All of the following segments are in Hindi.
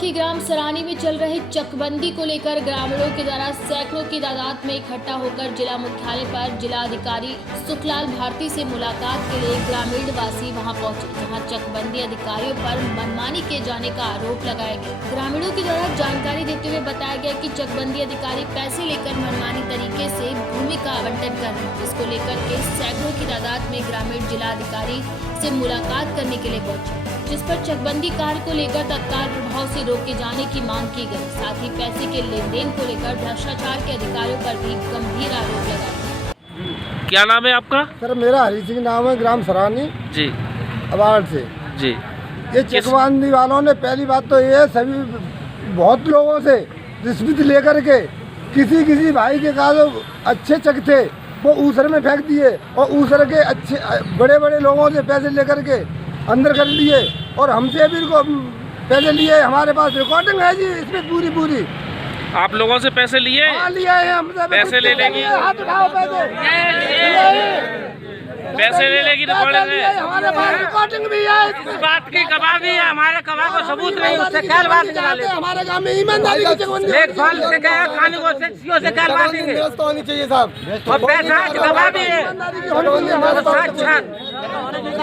के ग्राम सरानी में चल रहे चकबंदी को लेकर ग्रामीणों के द्वारा सैकड़ों की तादाद में इकट्ठा होकर जिला मुख्यालय पर जिला अधिकारी सुखलाल भारती से मुलाकात के लिए ग्रामीण वासी वहां पहुंचे, जहां चकबंदी अधिकारियों पर मनमानी किए जाने का आरोप लगाया गया। ग्रामीणों के द्वारा जानकारी देते हुए बताया गया कि चकबंदी अधिकारी पैसे लेकर मनमानी तरीके से भूमि का आवंटन कर रहे हैं, जिसको लेकर के सैकड़ों की तादाद में ग्रामीण जिला अधिकारी से मुलाकात करने के लिए पहुंचे, जिस पर चकबंदी कार्य को लेकर तत्काल प्रभाव से रोके जाने की मांग की गई। साथ ही पैसे के लेन देन को लेकर भ्रष्टाचार के अधिकारियों पर भी गंभीर आरोप लगाए। क्या नाम है आपका? सर मेरा हरी सिंह नाम है, ग्राम सरानी जी अवार्ड से जी। ये चकबंदी वालों ने पहली बात तो ये सभी बहुत लोगों से रिश्वत लेकर के किसी भाई के कागज अच्छे चक थे वो ऊसर में फेंक दिए और ऊसर के अच्छे बड़े लोगों से पैसे लेकर के अंदर कर लिए और हमसे भी इनको पैसे लिए। हमारे पास रिकॉर्डिंग है जी इसमें पूरी। आप लोगों से पैसे लिए? हाँ लिए हैं हमसे। पैसे ले लेंगे, हाथ उठाओ पैसे ले लेगी रिकॉर्डिंग है, हमारे पास रिकॉर्डिंग भी है। इस बात की गवाह भी है, हमारे गवाह को सबूत नहीं, उससे क्या बात निकाले। हमारे गांव में ईमानदारी की चकबंदी एक साल से क्या कानून से सीओ से क्या बात है, व्यवस्था होनी चाहिए साहब। और पैसा की गवाह भी है, साक्षात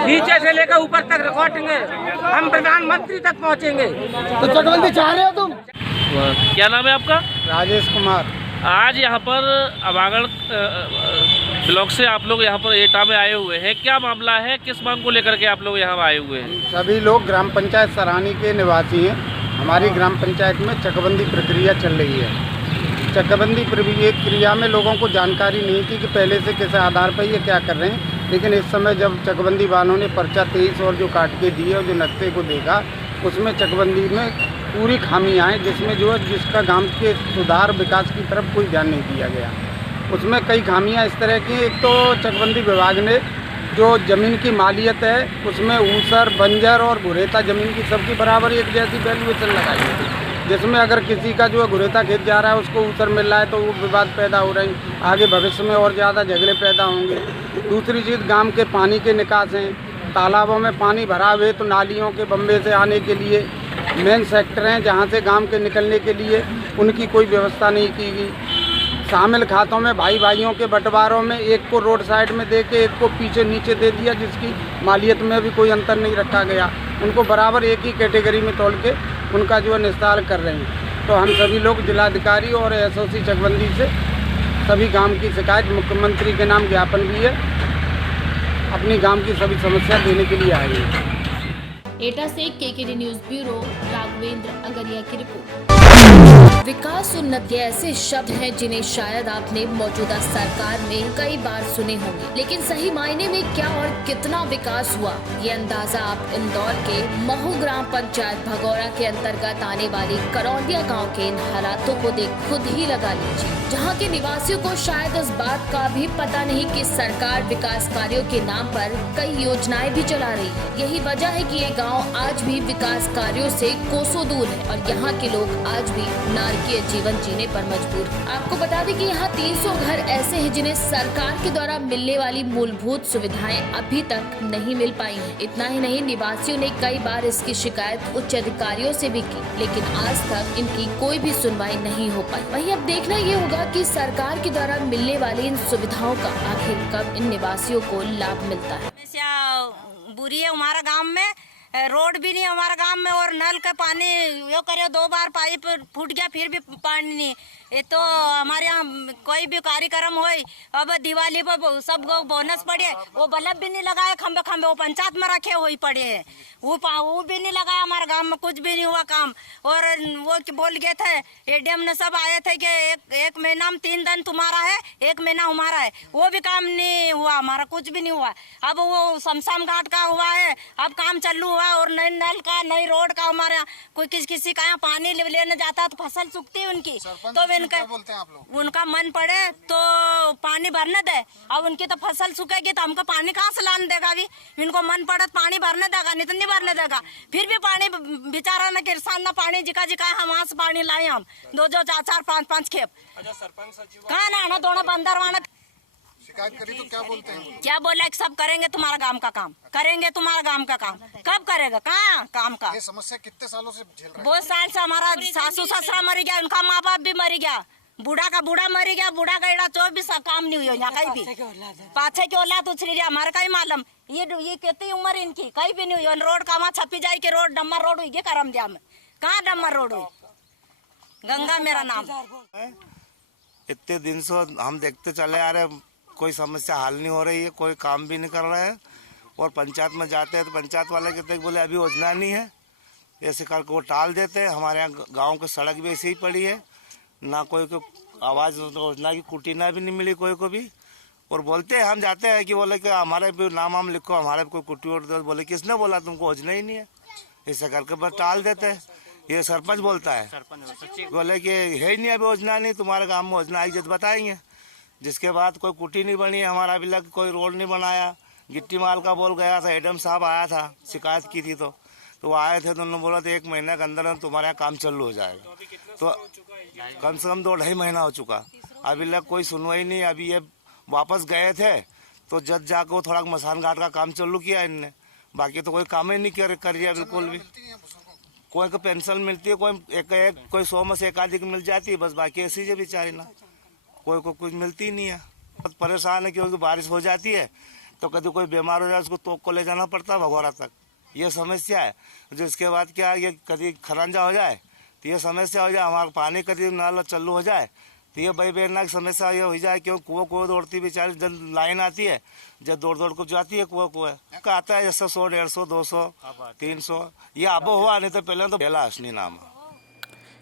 नीचे से लेकर ऊपर तक रिकॉर्डिंग है। हम प्रधानमंत्री तक पहुँचेंगे। तो चकबंदी चाह रहे हो तुम? क्या नाम है आपका? राजेश कुमार। आज यहाँ पर अबागढ़ ब्लॉक से आप लोग यहाँ पर एटा में आए हुए हैं, क्या मामला है, किस मांग को लेकर के आप लोग यहाँ आए हुए हैं? सभी लोग ग्राम पंचायत सरानी के निवासी हैं। हमारी ग्राम पंचायत में चकबंदी प्रक्रिया चल रही है। चकबंदी प्रक्रिया में लोगों को जानकारी नहीं थी कि पहले से किस आधार पर ये क्या कर रहे हैं, लेकिन इस समय जब चकबंदी वालों ने पर्चा 23 और जो काट के दिए और जो नक्शे को देखा उसमें चकबंदी में पूरी खामियाँ हैं, जिसमें जो है जिसका गांव के सुधार विकास की तरफ कोई ध्यान नहीं दिया गया। उसमें कई खामियाँ इस तरह की, एक तो चकबंदी विभाग ने जो ज़मीन की मालियत है उसमें ऊसर बंजर और घुरेता ज़मीन की सबकी बराबर एक जैसी वैल्यूएशन लगाई है, जिसमें अगर किसी का जो है घुरेता खेत जा रहा है उसको ऊसर मिल रहा है तो वो विवाद पैदा हो रहे हैं, आगे भविष्य में और ज़्यादा झगड़े पैदा होंगे। दूसरी चीज़ गाँव के पानी के निकास हैं, तालाबों में पानी भरा हुए तो नालियों के बम्बे से आने के लिए मेन सेक्टर हैं जहाँ से गांव के निकलने के लिए उनकी कोई व्यवस्था नहीं की गई। शामिल खातों में भाइयों के बंटवारों में एक को रोड साइड में दे के एक को पीछे नीचे दे दिया, जिसकी मालियत में भी कोई अंतर नहीं रखा गया। उनको बराबर एक ही कैटेगरी में तोड़ के उनका जो है निस्तार कर रहे हैं। तो हम सभी लोग जिलाधिकारी और एसओसी चकबंदी से सभी गाँव की शिकायत मुख्यमंत्री के नाम ज्ञापन भी है, अपनी गाँव की सभी समस्या देने के लिए आए हैं। एटा से KKD news bureau Raghavendra Agariya की रिपोर्ट। विकास उन्नति ऐसे शब्द हैं जिन्हें शायद आपने मौजूदा सरकार में कई बार सुने होंगे, लेकिन सही मायने में क्या और कितना विकास हुआ ये अंदाजा आप इंदौर के महू ग्राम पंचायत भगौरा के अंतर्गत आने वाली करौंदिया गांव के इन हालातों को देख खुद ही लगा लीजिए, जहां के निवासियों को शायद इस बात का भी पता नहीं कि सरकार विकास कार्यों के नाम पर कई योजनाएं भी चला रही है। यही वजह है कि ये गाँव आज भी विकास कार्यों से कोसों दूर है और यहाँ के लोग आज भी नारकीय जीवन जीने पर मजबूर हैं। आपको बता दें कि यहाँ 300 घर ऐसे हैं जिन्हें सरकार के द्वारा मिलने वाली मूलभूत सुविधाएं अभी तक नहीं मिल पाई हैं। इतना ही नहीं, निवासियों ने कई बार इसकी शिकायत उच्च अधिकारियों से भी की, लेकिन आज तक इनकी कोई भी सुनवाई नहीं हो पाई। वहीं अब देखना ये होगा कि सरकार के द्वारा मिलने वाली इन सुविधाओं का आखिर कब इन निवासियों को लाभ मिलता है। बुरी है हमारा गाँव में, रोड भी नहीं हमारा गांव में और नल का पानी यो करे 2 बार पाइप फूट गया फिर भी पानी नहीं। ये तो हमारे यहाँ कोई भी कार्यक्रम हो, अब दिवाली पर सब लोग बोनस पड़े, वो बल्ब भी नहीं लगाए, खम्बे वो पंचायत में रखे हुए पड़े हैं, वो भी नहीं लगाया। हमारे गांव में कुछ भी नहीं हुआ काम। और वो बोल गए थे एडीएम ने सब आए थे कि एक महीना में 3 दिन तुम्हारा है, 1 महीना हमारा है, वो भी काम नहीं हुआ, हमारा कुछ भी नहीं हुआ। अब वो शमशान घाट का हुआ है, अब काम चालू हुआ और नई नल का नई रोड का हमारे यहाँ कोई किसी का यहाँ पानी लेने जाता है तो फसल सूखती है उनकी, तो इनका बोलते हैं आप लोग उनका मन पड़े तो पानी भरने दे। अब उनकी तो फसल सूखेगी तो हमको पानी कहाँ से लाने देगा? अभी इनको मन पड़े तो पानी भरने देगा, नहीं तो नहीं भरने देगा। फिर भी पानी बेचारा न किसान न पानी जिका हम वहाँ से पानी लाए, हम 2 4 5 खेप कहाँ ना दोनों बंदर वाना शिकायत करी तो क्या बोलते हैं? क्या बोला कि सब करेंगे तुम्हारा गांव का काम, करेंगे तुम्हारा गांव का काम। कब करेगा, कहाँ काम का? ये समस्या कितने सालों से झेल रहे हैं? बहुत साल से हमारा सासू ससुरा मर गया, उनका माँ बाप भी मर गया, बूढ़ा का बूढ़ा मर गया, बूढ़ा का एड़ा 24 काम नहीं हुआ यहाँ कहीं भी। पाछे की औलाद उछली रही, हमारे का ही मालूम। ये कितनी उम्र इनकी कहीं भी नहीं हुई। रोड का वहाँ छपी जाए कि रोड डम्मर रोड हुई करम दिया में, कहाँ डम्मर रोड हुई? गंगा मेरा नाम। इतने दिन से हम देखते चले आ रहे, कोई समस्या हल नहीं हो रही है, कोई काम भी नहीं कर रहा है। और पंचायत में जाते हैं तो पंचायत वाले कहते हैं बोले अभी योजना नहीं है, ऐसे करके वो टाल देते हैं। हमारे यहाँ गांव की सड़क भी ऐसे ही पड़ी है, ना कोई को आवाज़ योजना की कुटीना भी नहीं मिली कोई को भी। और बोलते हैं हम जाते हैं कि बोले कि हमारे भी नाम हम लिखो, हमारे कोई कुटी और दो। बोले किसने बोला तुमको योजना ही नहीं है, ऐसे करके बस टाल देते हैं। ये सरपंच बोलता है, बोले कि है ही नहीं अभी योजना नहीं, तुम्हारे गाँव में योजना आई जब बताएंगे। जिसके बाद कोई कुटी नहीं बनी है हमारा अभी लग, कोई रोड नहीं बनाया। गिट्टी माल का बोल गया था, एडम साहब आया था, शिकायत की थी तो वो आए थे तो उन्होंने बोला था 1 महीने के अंदर तुम्हारे यहाँ काम चालू हो जाएगा। तो कम से कम 2-2.5 महीना हो चुका, अभी लग कोई सुनवाई नहीं। अभी ये वापस गए थे तो जब जाकर वो थोड़ा मसान घाट का काम चालू किया इनने, बाकी तो कोई काम ही नहीं कर रहा बिल्कुल भी। कोई को पेंशन मिलती है, कोई 100 में से 1 आधी मिल जाती है बस, बाकी ऐसी जो बेचारी ना कोई को कुछ मिलती नहीं है। बहुत परेशान है क्योंकि बारिश हो जाती है तो कभी कोई बीमार हो जाए उसको तोप को ले जाना पड़ता है भगोड़ा तक, ये समस्या है। जिसके बाद क्या ये कभी खरंजा हो जाए तो ये समस्या हो जाए, हमारा पानी कभी नल चालू हो जाए तो ये बई बेरना की समस्या ये हो जाए। क्यों कुआं दौड़ती बेचारी, जब लाइन आती है जब दौड़ को जाती है कुआं का आता है जैसे 100, 150, 200, 300 ये आबो हुआ। नहीं तो पहले तो बेला असली नाम है।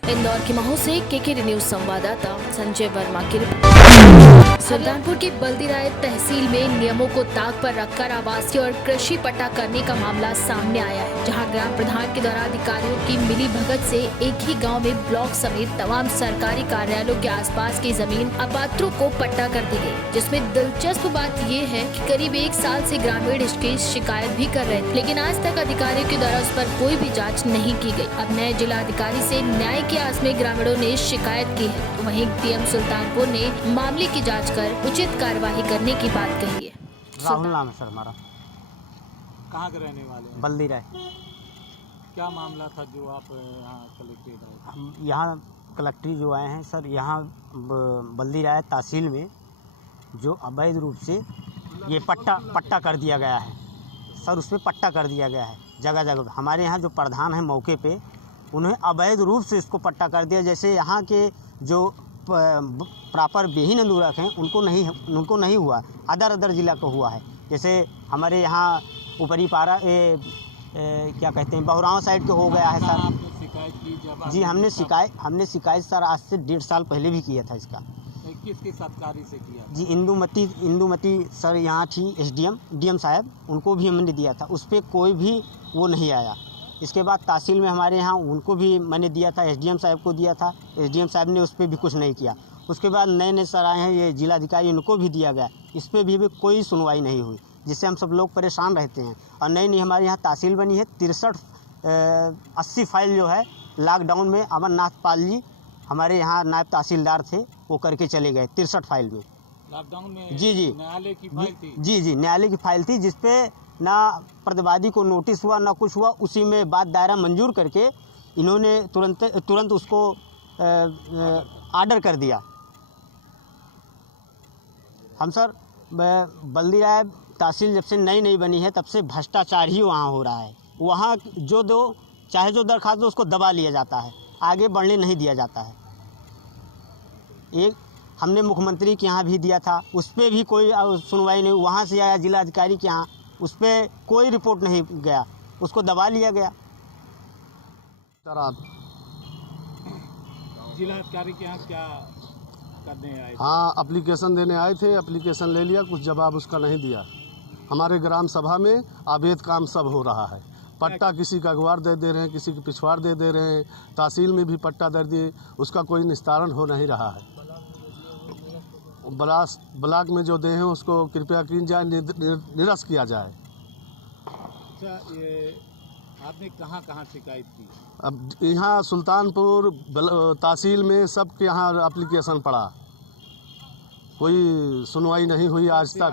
इंदौर की महू से केकेडी न्यूज संवाददाता संजय वर्मा की रिपोर्ट। सुल्तानपुर की बल्दीराय तहसील में नियमों को ताक पर रखकर आवासीय और कृषि पट्टा करने का मामला सामने आया है, जहां ग्राम प्रधान के द्वारा अधिकारियों की मिली भगत से एक ही गांव में ब्लॉक समेत तमाम सरकारी कार्यालयों के आसपास की जमीन अपात्रों को पट्टा कर दी गई। जिसमें दिलचस्प बात ये है कि करीब 1 साल से ग्रामीण इसकी शिकायत भी कर रहे थे, लेकिन आज तक अधिकारियों के द्वारा उस पर कोई भी जाँच नहीं की गयी। अब नए जिला अधिकारी से न्याय की आस में ग्रामीणों ने शिकायत की है, तो वहीं डीएम सुल्तानपुर ने मामले की जांच कर उचित कार्यवाही करने की बात कही है। राहुल नाम है सर हमारा। कहाँ के रहने वाले हैं? बल्दीराय। क्या मामला था जो आप यहाँ कलेक्ट्रेट आए? हम यहाँ कलेक्ट्री जो आए हैं सर, यहाँ बल्दीराय तहसील में जो अवैध रूप से ये पट्टा कर दिया गया है सर, उस पर पट्टा कर दिया गया है जगह जगह। हमारे यहाँ जो प्रधान है मौके पे, उन्हें अवैध रूप से इसको पट्टा कर दिया। जैसे यहाँ के जो प्रॉपर बेही नंदूरक हैं उनको नहीं हुआ, अदर ज़िला को हुआ है। जैसे हमारे यहाँ ऊपरी पारा क्या कहते हैं बहुराव साइड के हो गया है सर। शिकायत की जब? जी हमने शिकायत सर आज से 1.5 साल पहले भी किया था इसका। किसकी सरकारी से किया? जी इंदुमती सर यहाँ थी, डीएम साहब, उनको भी हमने दिया था, उस पर कोई भी वो नहीं आया। इसके बाद तहसील में हमारे यहाँ उनको भी मैंने दिया था, एसडीएम साहब को दिया था, एसडीएम साहब ने उस पर भी कुछ नहीं किया। उसके बाद नए सर आए हैं ये जिलाधिकारी, उनको भी दिया गया, इस पर भी कोई सुनवाई नहीं हुई, जिससे हम सब लोग परेशान रहते हैं। और नई हमारे यहाँ तहसील बनी है, 63-80 फाइल जो है लॉकडाउन में अमरनाथ पाल जी हमारे यहाँ नायब तहसीलदार थे, वो करके चले गए 63 फाइल में। लॉकडाउन में? जी न्यायालय की फाइल थी? जी न्यायालय की फाइल थी, जिसपे ना प्रतिवादी को नोटिस हुआ ना कुछ हुआ। उसी में बात दायरा मंजूर करके इन्होंने तुरंत उसको ऑर्डर कर दिया। हम सर बल्दीराय तहसील जब से नई बनी है तब से भ्रष्टाचार ही वहाँ हो रहा है। वहाँ चाहे जो दरखास्त दो उसको दबा लिया जाता है, आगे बढ़ने नहीं दिया जाता है। एक हमने मुख्यमंत्री के यहाँ भी दिया था, उस पर भी कोई सुनवाई नहीं। वहाँ से आया जिला अधिकारी के यहाँ, उस पर कोई रिपोर्ट नहीं गया, उसको दबा लिया गया। जिला अधिकारी के यहाँ क्या करने आए थे? हाँ, एप्लीकेशन देने आए थे, एप्लीकेशन ले लिया, कुछ जवाब उसका नहीं दिया। हमारे ग्राम सभा में अवैध काम सब हो रहा है। पट्टा किसी का अगवार दे रहे हैं, किसी की पिछवाड़ दे रहे हैं, तहसील में भी पट्टा दे दिए, उसका कोई निस्तारण हो नहीं रहा है। ब्लॉक में जो दे हैं उसको कृपया की जाए, निरस्त किया जाए। अच्छा, ये आपने कहाँ शिकायत की? अब यहाँ सुल्तानपुर तहसील में सबके यहाँ एप्लीकेशन पड़ा। कोई सुनवाई नहीं हुई आज तक।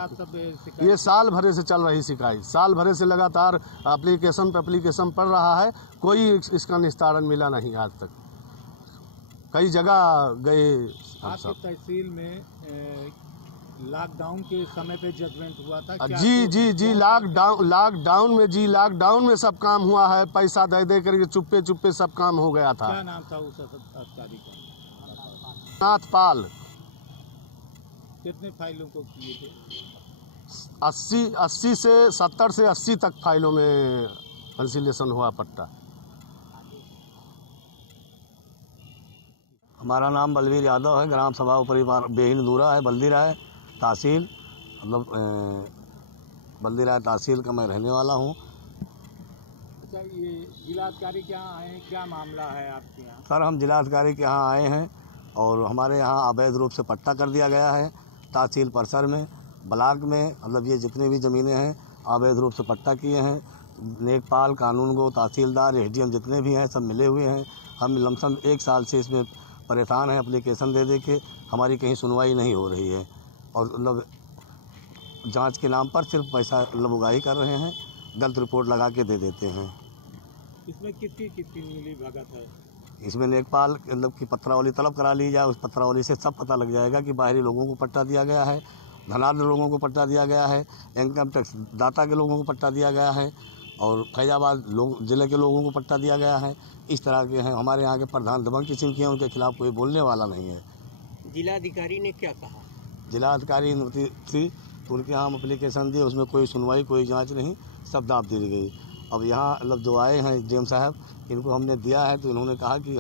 ये साल भरे से चल रही शिकायत, साल भरे से लगातार एप्लीकेशन पे एप्लीकेशन पड़ रहा है, कोई इसका निस्तारण मिला नहीं आज तक। कई जगह गए हम सब। आपकी तहसील में लॉकडाउन के समय पे जजमेंट हुआ था क्या? जी लॉकडाउन में सब काम हुआ है, पैसा दे करके चुप्पे सब काम हो गया था। क्या नाम था उस अधिकारी का? नाथ पाल। कितने फाइलों को किए थे? 80 से 70 से 80 तक फाइलों में कंसिलेशन हुआ पट्टा। हमारा नाम बलवीर यादव है, ग्राम सभा परिवार बेहिंदूरा है, बल्दीरा है तहसील, मतलब बल्दीरा तहसील का मैं रहने वाला हूँ। अच्छा, ये जिलाधिकारी के यहाँ आए हैं, क्या मामला है आपके यहाँ? सर, हम जिलाधिकारी के यहाँ आए हैं और हमारे यहाँ अवैध रूप से पट्टा कर दिया गया है। तहसील परिसर में, ब्लॉक में, मतलब ये जितने भी ज़मीनें हैं अवैध रूप से पट्टा किए हैं। लेखपाल, कानूनगो, तहसीलदार, एसडीएम जितने भी हैं सब मिले हुए हैं। हम लमसम 1 साल से इसमें परेशान हैं, एप्लीकेशन दे के हमारी कहीं सुनवाई नहीं हो रही है और मतलब जांच के नाम पर सिर्फ पैसा मतलब उगाही कर रहे हैं, गलत रिपोर्ट लगा के दे देते हैं। इसमें कितनी मिली भगत है? इसमें लेखपाल मतलब की पत्रावली तलब करा ली जाए, उस पत्रावली से सब पता लग जाएगा कि बाहरी लोगों को पट्टा दिया गया है, धनाढ्य लोगों को पट्टा दिया गया है, इनकम टैक्स दाता के लोगों को पट्टा दिया गया है और फैजाबाद ज़िले के लोगों को पट्टा दिया गया है। इस तरह के हैं। हमारे यहाँ के प्रधान दबंग किस्म के हैं, उनके खिलाफ कोई बोलने वाला नहीं है। जिलाधिकारी ने क्या कहा? जिलाधिकारी थी तो उनके यहाँ हम एप्लीकेशन दिए, उसमें कोई सुनवाई कोई जांच नहीं, सब दाब दी गई। अब यहाँ मतलब जो आए हैं डीएम साहब, इनको हमने दिया है तो इन्होंने कहा कि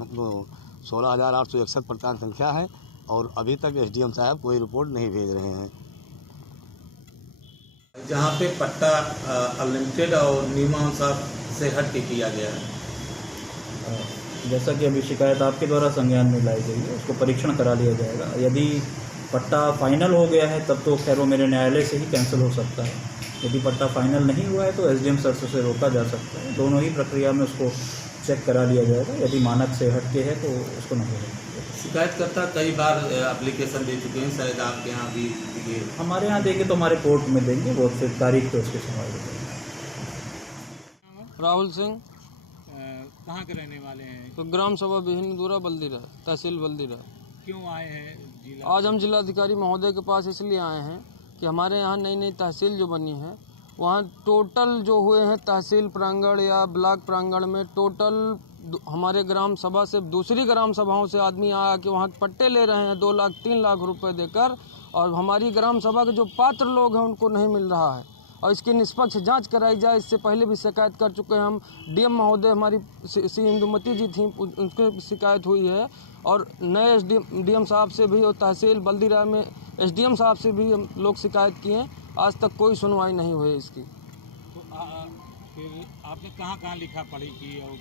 16,861 प्रकार संख्या है और अभी तक एसडीएम साहब कोई रिपोर्ट नहीं भेज रहे हैं। जहाँ पे पट्टा अनलिमिटेड और नियमानुसार से हट के किया गया है, जैसा कि अभी शिकायत आपके द्वारा संज्ञान में लाई गई है, उसको परीक्षण करा लिया जाएगा। यदि पट्टा फाइनल हो गया है तब तो खैर वो मेरे न्यायालय से ही कैंसिल हो सकता है। यदि पट्टा फाइनल नहीं हुआ है तो एसडीएम सर से रोका जा सकता है। दोनों ही प्रक्रिया में उसको चेक करा लिया जाएगा। यदि मानक से हट के है तो उसको नहीं होगा। शिकायतकर्ता कई बार एप्लीकेशन दे चुके हैं, शायद आपके यहाँ भी दिए। हमारे यहाँ देंगे तो हमारे कोर्ट में देंगे, वो फिर तारीख पे उसकी सुनवाई होगी। राहुल सिंह। कहाँ के रहने वाले हैं? तो ग्राम सभा बेहिंदूरा, बल्दीरा, तहसील बल्दीरा। क्यों आए हैं जिला? आज हम जिलाधिकारी महोदय के पास इसलिए आए हैं कि हमारे यहाँ नई नई तहसील जो बनी है, वहाँ टोटल जो हुए हैं तहसील प्रांगण या ब्लॉक प्रांगण में टोटल हमारे ग्राम सभा से दूसरी ग्राम सभाओं से आदमी आया कि वहाँ पट्टे ले रहे हैं 2 लाख 3 लाख रुपए देकर, और हमारी ग्राम सभा के जो पात्र लोग हैं उनको नहीं मिल रहा है और इसकी निष्पक्ष जांच कराई जाए। इससे पहले भी शिकायत कर चुके हैं हम। डीएम महोदय हमारी सी इंदुमती जी थी, उनके शिकायत हुई है और नए डीएम साहब से भी और तहसील बल्दीरा में एसडीएम साहब से भी हम लोग शिकायत किए हैं। आज तक कोई सुनवाई नहीं हुई इसकी। तो फिर आपने कहाँ लिखा पढ़ी की? और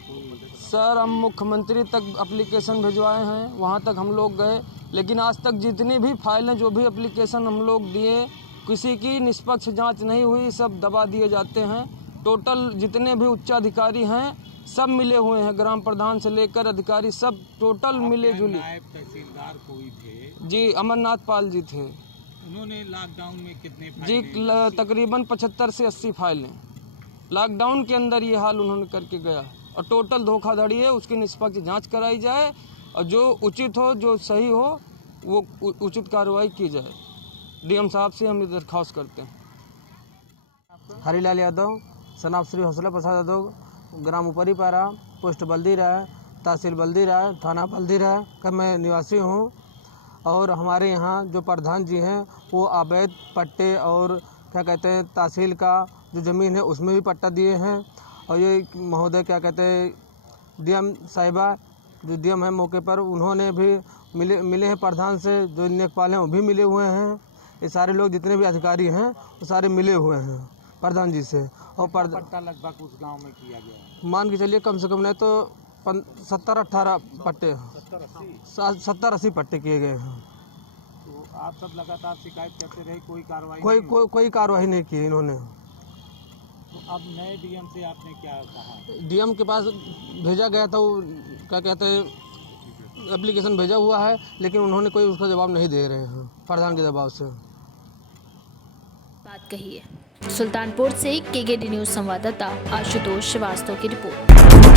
सर, हम मुख्यमंत्री तक एप्लीकेशन भिजवाए हैं, वहाँ तक हम लोग गए, लेकिन आज तक जितनी भी फाइलें जो भी एप्लीकेशन हम लोग दिए, किसी की निष्पक्ष जांच नहीं हुई, सब दबा दिए जाते हैं। टोटल जितने भी उच्चाधिकारी हैं सब मिले हुए हैं, ग्राम प्रधान से लेकर अधिकारी सब टोटल मिले जुले। नायब तहसीलदार कोई थे? जी, अमरनाथ पाल जी थे। उन्होंने लॉकडाउन में कितने जी तकरीबन 75 से 80 फाइलें लॉकडाउन के अंदर ये हाल उन्होंने करके गया और टोटल धोखाधड़ी है। उसकी निष्पक्ष जांच कराई जाए और जो उचित हो, जो सही हो, वो उचित कार्रवाई की जाए। डीएम साहब से हम दरख्वास्त करते हैं। हरीलाल यादव, सनाब श्री हौसला प्रसाद यादव, ग्राम ऊपरी पारा, पोस्ट बल्दीरा है, तहसील बल्दीरा है, थाना बल्दीरा का मैं निवासी हूँ। और हमारे यहाँ जो प्रधान जी हैं वो अवैध पट्टे और क्या कहते हैं तहसील का जो ज़मीन है उसमें भी पट्टा दिए हैं। और ये महोदय क्या कहते हैं डीएम साहिबा जो डीएम है मौके पर, उन्होंने भी मिले हैं प्रधान से, जो लेखपाल हैं वो भी मिले हुए हैं। ये सारे लोग जितने भी अधिकारी हैं वो सारे मिले हुए हैं प्रधान जी से। और पट्टा लगभग उस गांव में किया गया है, मान के चलिए कम से कम नहीं तो 70-18 पट्टे, 70-80 पट्टे किए गए हैं। तो आप सब लगातार शिकायत करते रहे, कोई कार्रवाई? कोई कार्रवाई नहीं की इन्होंने। तो अब नए डीएम से आपने क्या कहा? डीएम के पास भेजा गया था, वो क्या कहते हैं एप्लीकेशन भेजा हुआ है, लेकिन उन्होंने कोई उसका जवाब नहीं दे रहे हैं प्रधान के दबाव से। बात कही है। सुल्तानपुर से केकेडी न्यूज संवाददाता आशुतोष श्रीवास्तव की रिपोर्ट।